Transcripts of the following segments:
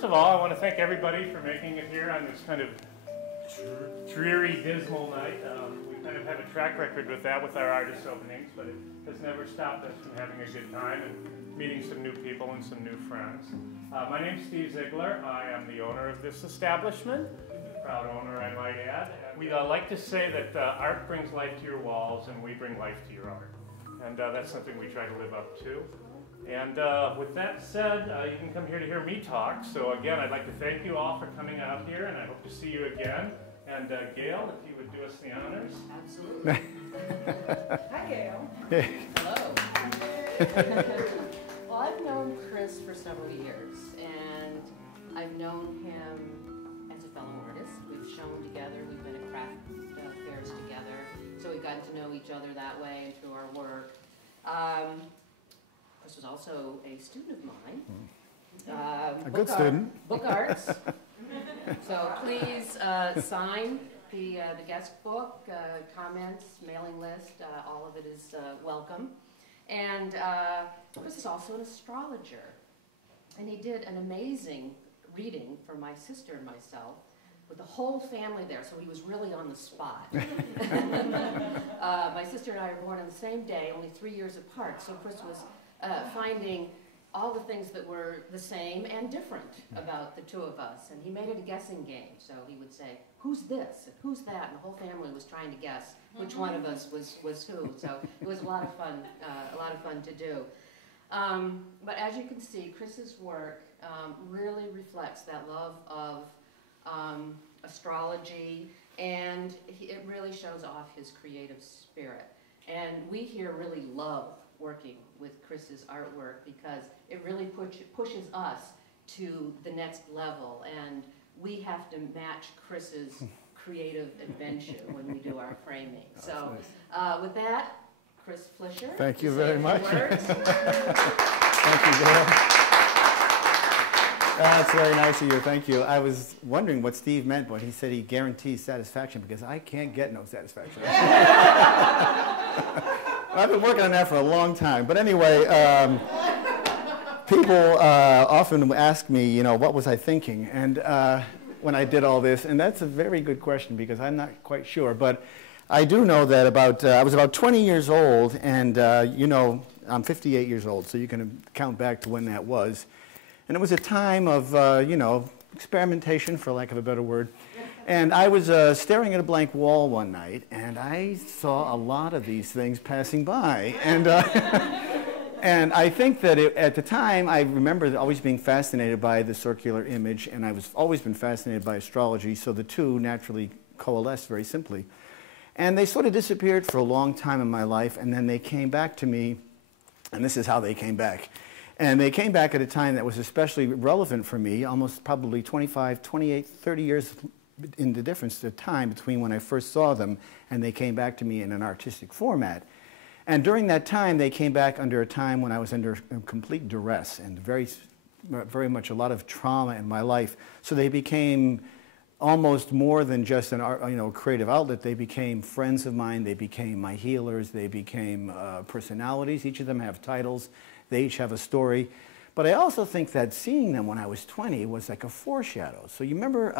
first of all, I want to thank everybody for making it here on this kind of dreary, dismal night. We kind of have a track record with that with our artist openings, but it has never stopped us from having a good time and meeting some new people and some new friends. My name's Steve Ziegler. I am the owner of this establishment. Proud owner, I might add. We like to say that art brings life to your walls and we bring life to your art. And that's something we try to live up to. And with that said, you can come here to hear me talk. So again, I'd like to thank you all for coming out here, and I hope to see you again. And Gail, if you would do us the honors. Absolutely. Hi, Gail. Hello. Well, I've known Chris for several years, and I've known him as a fellow artist. We've shown together, we've been at craft fairs together, so we've gotten to know each other that way and through our work. Chris was also a student of mine. A good student. Book arts. So please sign the guest book, comments, mailing list, all of it is welcome. And Chris is also an astrologer. And he did an amazing reading for my sister and myself with the whole family there, so he was really on the spot. My sister and I were born on the same day, only 3 years apart, so Chris was finding all the things that were the same and different about the two of us. And he made it a guessing game. So he would say, who's this? And who's that? And the whole family was trying to guess which one of us was who. So it was a lot of fun to do. But as you can see, Chris's work really reflects that love of astrology, and it really shows off his creative spirit. And we here really love working with Chris's artwork because it really pushes us to the next level, and we have to match Chris's creative invention when we do our framing. So with that, Chris Flisher. Thank you very much. Words. Thank you, Gail. That's very nice of you. Thank you. I was wondering what Steve meant when he said he guarantees satisfaction, because I can't get no satisfaction. I've been working on that for a long time. But anyway, people often ask me, you know, what was I thinking? And when I did all this, and that's a very good question because I'm not quite sure. But I do know that I was about 20 years old, and you know, I'm 58 years old, so you can count back to when that was. And it was a time of, you know, experimentation, for lack of a better word. And I was staring at a blank wall one night, and I saw a lot of these things passing by. And, and I think that at the time, I remember always being fascinated by the circular image, and I was always been fascinated by astrology, so the two naturally coalesced very simply. And they sort of disappeared for a long time in my life, and then they came back to me, and this is how they came back. And they came back at a time that was especially relevant for me, almost probably 25, 28, 30 years in the difference, the time between when I first saw them and they came back to me in an artistic format. And during that time, they came back under a time when I was under complete duress and very much a lot of trauma in my life. So they became almost more than just an art, you know, creative outlet. They became friends of mine. They became my healers. They became personalities. Each of them have titles. They each have a story. But I also think that seeing them when I was 20 was like a foreshadow. So you remember,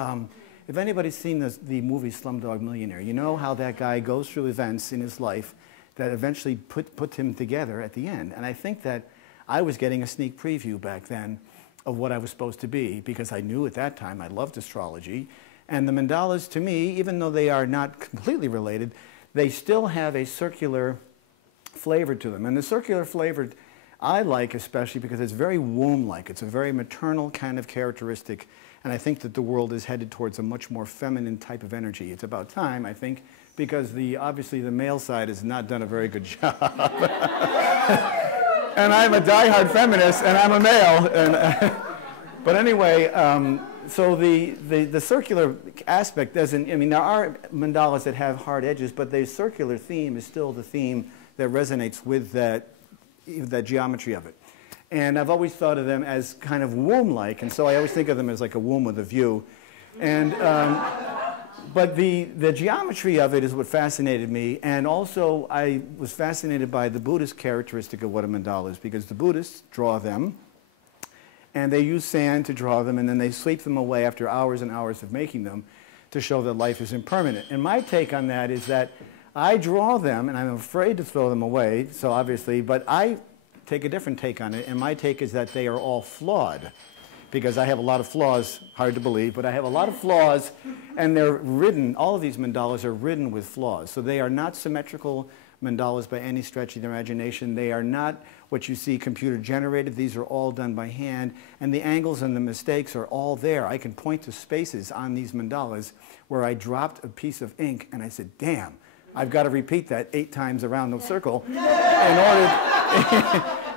if anybody's seen the movie Slumdog Millionaire, you know how that guy goes through events in his life that eventually put him together at the end. And I think that I was getting a sneak preview back then of what I was supposed to be, because I knew at that time I loved astrology. And the mandalas, to me, even though they are not completely related, they still have a circular flavor to them. And the circular flavor I like especially because it's very womb-like. It's a very maternal kind of characteristic. And I think that the world is headed towards a much more feminine type of energy. It's about time, I think, because obviously the male side has not done a very good job. And I'm a diehard feminist, and I'm a male. And, but anyway, so the circular aspect doesn't, I mean, there are mandalas that have hard edges, but the circular theme is still the theme that resonates with that geometry of it. And I've always thought of them as kind of womb-like, and so I always think of them as like a womb with a view. And, but the geometry of it is what fascinated me, and also I was fascinated by the Buddhist characteristic of what a mandala is, because the Buddhists draw them, And they use sand to draw them, and then they sweep them away after hours and hours of making them to show that life is impermanent. And my take on that is that I draw them, and I'm afraid to throw them away, so obviously, but I take a different take on it, and my take is that they are all flawed, because I have a lot of flaws, hard to believe, but I have a lot of flaws, and they're ridden, all of these mandalas are ridden with flaws. So they are not symmetrical mandalas by any stretch of the imagination. They are not what you see computer generated. These are all done by hand, and the angles and the mistakes are all there. I can point to spaces on these mandalas where I dropped a piece of ink, and I said, damn, I've got to repeat that 8 times around the circle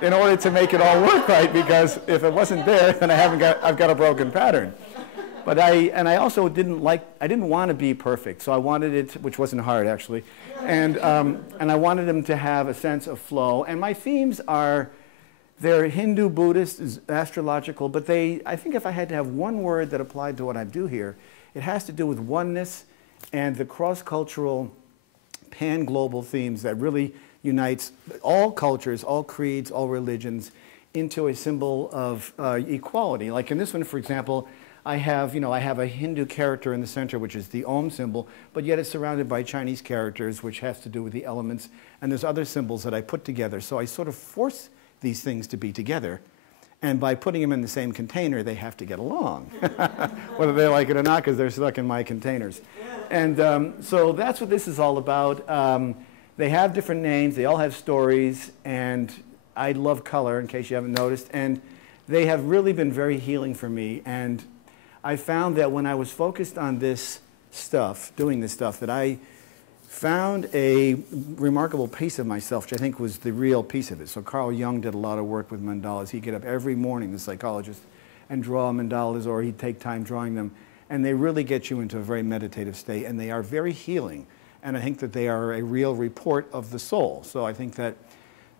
in order to make it all work right, because if it wasn't there, then I've got a broken pattern. But I also didn't want to be perfect, so I wanted it, which wasn't hard actually, and I wanted them to have a sense of flow. And my themes they're Hindu, Buddhist, astrological, but I think if I had to have one word that applied to what I do here, it has to do with oneness and the cross-cultural, pan-global themes that really unites all cultures, all creeds, all religions into a symbol of equality. Like in this one, for example, I have a Hindu character in the center, which is the Om symbol, but yet it's surrounded by Chinese characters, which has to do with the elements, and there's other symbols that I put together. So I sort of force these things to be together, and by putting them in the same container, they have to get along, whether they like it or not, because they're stuck in my containers. And so that's what this is all about. They have different names, they all have stories, and I love color, in case you haven't noticed, and they have really been very healing for me. And I found that when I was focused on this stuff, doing this stuff, that I found a remarkable piece of myself, which I think was the real piece of it. So Carl Jung did a lot of work with mandalas. He'd get up every morning, the psychologist, and draw mandalas, or he'd take time drawing them. And they really get you into a very meditative state, and they are very healing. And I think that they are a real report of the soul. So I think that,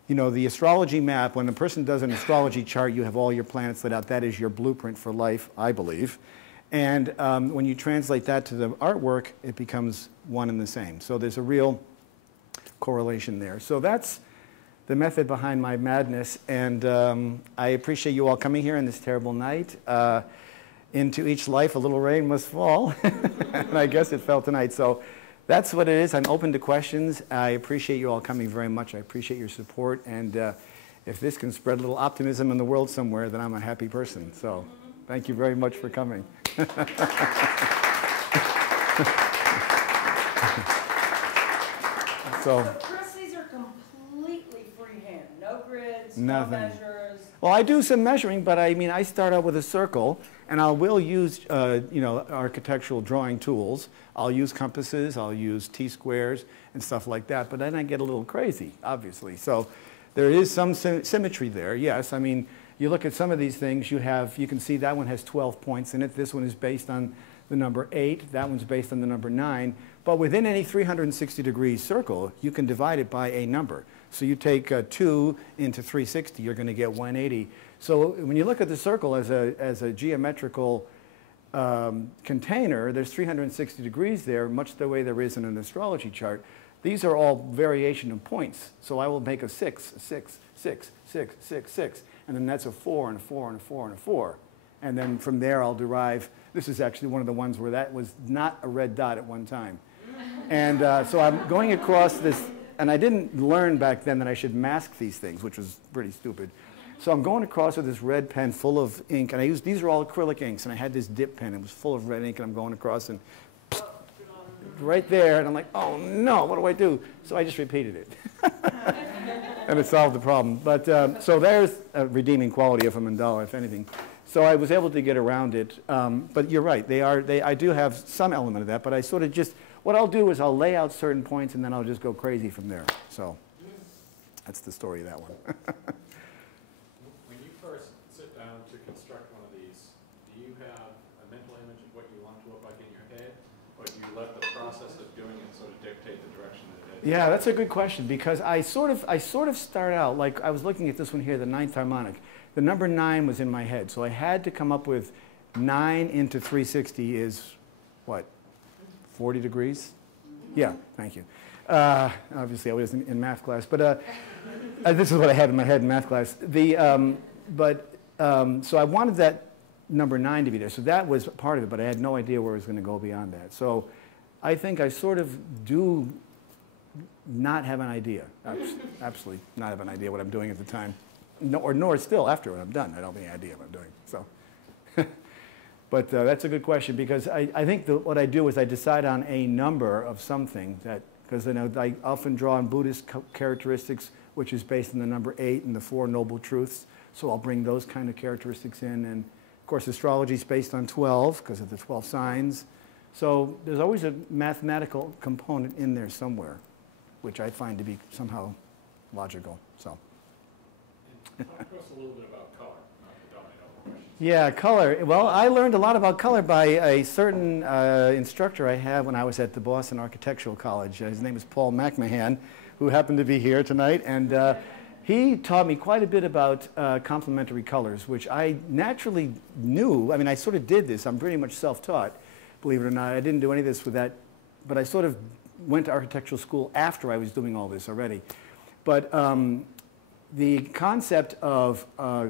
you know, the astrology map, when a person does an astrology chart, you have all your planets laid out. That is your blueprint for life, I believe. And when you translate that to the artwork, it becomes one and the same. So there's a real correlation there. So that's the method behind my madness. And I appreciate you all coming here on this terrible night. Into each life, a little rain must fall. And I guess it fell tonight. So that's what it is. I'm open to questions. I appreciate you all coming very much. I appreciate your support. And if this can spread a little optimism in the world somewhere, then I'm a happy person. So thank you very much for coming. So Chris, these are completely freehand. No grids, Nothing. no measures. Well, I do some measuring, but I mean, I start out with a circle, and I will use, architectural drawing tools. I'll use compasses, I'll use T-squares and stuff like that, but then I get a little crazy, obviously. So there is some symmetry there, yes. I mean, you look at some of these things, you can see that one has 12 points in it. This one is based on the number 8. That one's based on the number 9. But within any 360-degree circle, you can divide it by a number. So you take 2 into 360, you're going to get 180. So when you look at the circle as a geometrical container, there's 360 degrees there, much the way there is in an astrology chart. These are all variation of points. So I will make a 6, 6, 6, 6, 6, 6. And then that's a 4 and a 4 and a 4 and a 4. And then from there I'll derive, this is actually one of the ones where that was not a red dot at one time. And so I'm going across this, and I didn't learn back then that I should mask these things, which was pretty stupid. So I'm going across with this red pen full of ink, and these are all acrylic inks, and I had this dip pen, it was full of red ink, and I'm going across, and right there, and I'm like, oh no, what do I do? So I just repeated it. And it solved the problem. But so there's a redeeming quality of a mandala, if anything. So I was able to get around it. But you're right, I do have some element of that, but I sort of just, what I'll do is I'll lay out certain points, and then I'll just go crazy from there. So that's the story of that one. When you first sit down to construct one of these, do you have a mental image of what you want to look like in your head, or do you let the process of doing it sort of dictate the direction that it heads? Yeah, that's a good question, because I sort of start out, like I was looking at this one here, the 9th harmonic. The number 9 was in my head, so I had to come up with 9 into 360 is, what, 40 degrees? Yeah, thank you. Obviously, I was in math class, but this is what I had in my head in math class. But So I wanted that number 9 to be there. So that was part of it, but I had no idea where it was going to go beyond that. So I think I sort of do not have an idea. Absolutely not have an idea what I'm doing at the time. Nor still after when I'm done. I don't have any idea what I'm doing. So, but that's a good question, because I think what I do is I decide on a number of something that, because I often draw on Buddhist characteristics, which is based on the number 8 and the 4 noble truths. So I'll bring those kind of characteristics in. And of course, astrology is based on 12 because of the 12 signs. So there's always a mathematical component in there somewhere, which I find to be somehow logical. So. And talk to us a little bit about color, not to dominate all the questions. Yeah, color. Well, I learned a lot about color by a certain instructor I had when I was at the Boston Architectural College. His name is Paul McMahon, who happened to be here tonight. And he taught me quite a bit about complementary colors, which I naturally knew. I mean, I sort of did this. I'm pretty much self-taught, believe it or not. I didn't do any of this with that, but I sort of went to architectural school after I was doing all this already. But the concept of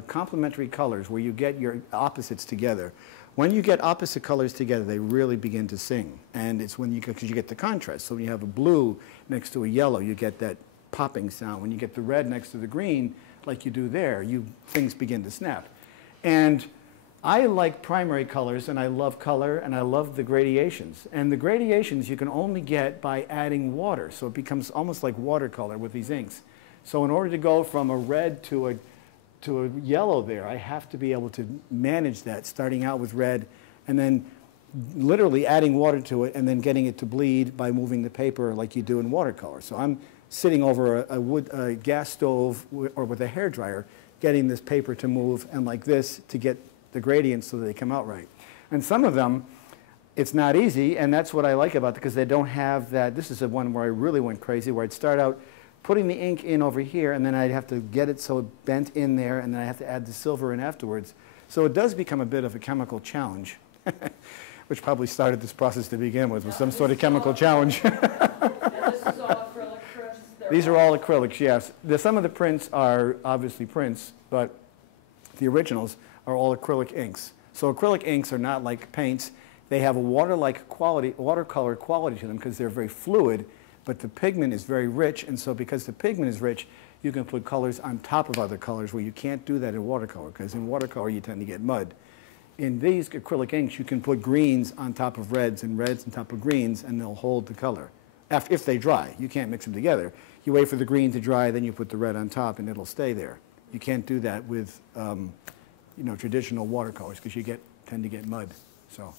complementary colors, where you get your opposites together, when you get opposite colors together, they really begin to sing. And it's when because you get the contrast. So when you have a blue next to a yellow, you get that popping sound. When you get the red next to the green, like you do there, things begin to snap. And I like primary colors, and I love color, and I love the gradations. And the gradations you can only get by adding water. So it becomes almost like watercolor with these inks. So in order to go from a red to a yellow there, I have to be able to manage that, starting out with red, and then literally adding water to it, and then getting it to bleed by moving the paper like you do in watercolor. So I'm sitting over a gas stove or with a hairdryer, getting this paper to move, and like this to get the gradients so that they come out right. And some of them, it's not easy, and that's what I like about it, because they don't have that. This is the one where I really went crazy, where I'd start out putting the ink in over here, and then I'd have to get it so it bent in there, and then I have to add the silver in afterwards. So it does become a bit of a chemical challenge, which probably started this process to begin with some sort of chemical challenge. And this is all acrylic prints? These are all acrylics, yes. Some of the prints are obviously prints, but the originals are all acrylic inks. So acrylic inks are not like paints. They have a water-like quality, watercolor quality to them, because they're very fluid, but the pigment is very rich, and so because the pigment is rich, you can put colors on top of other colors, where you can't do that in watercolor, because in watercolor you tend to get mud. In these acrylic inks, you can put greens on top of reds and reds on top of greens, and they'll hold the color. If they dry, you can't mix them together. You wait for the green to dry, then you put the red on top, and it'll stay there. You can't do that with traditional watercolors, because you tend to get mud. So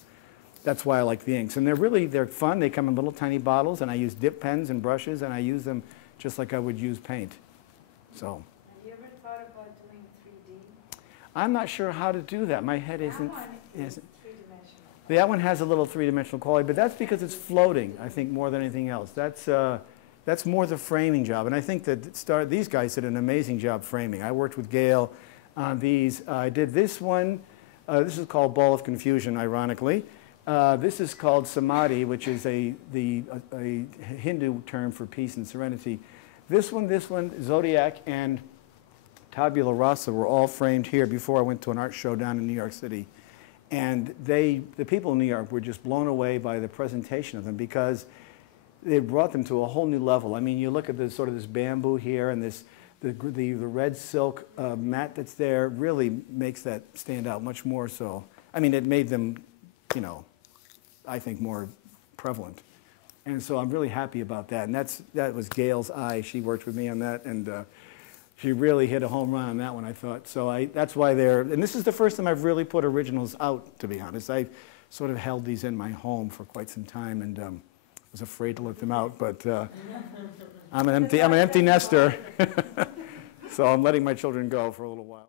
that's why I like the inks. And they're fun. They come in little tiny bottles, and I use dip pens and brushes, and I use them just like I would use paint. So. Have you ever thought about doing 3D? I'm not sure how to do that. My head isn't. Three-dimensional. That one has a little three-dimensional quality, but that's because it's floating, I think, more than anything else. That's more the framing job. And I think that these guys did an amazing job framing. I worked with Gail on these. I did this one. This is called Ball of Confusion, ironically. This is called Samadhi, which is a Hindu term for peace and serenity. This one, Zodiac, and Tabula Rasa were all framed here before I went to an art show down in New York City. And the people in New York were just blown away by the presentation of them, because they brought them to a whole new level. I mean, you look at this sort of this bamboo here, and the red silk mat that's there really makes that stand out much more so. I mean, it made them, I think more prevalent. And so I'm really happy about that. And that was Gail's eye. She worked with me on that, and she really hit a home run on that one, I thought. So that's why and this is the first time I've really put originals out, to be honest. I sort of held these in my home for quite some time, and was afraid to let them out, but I'm an empty nester. So I'm letting my children go for a little while.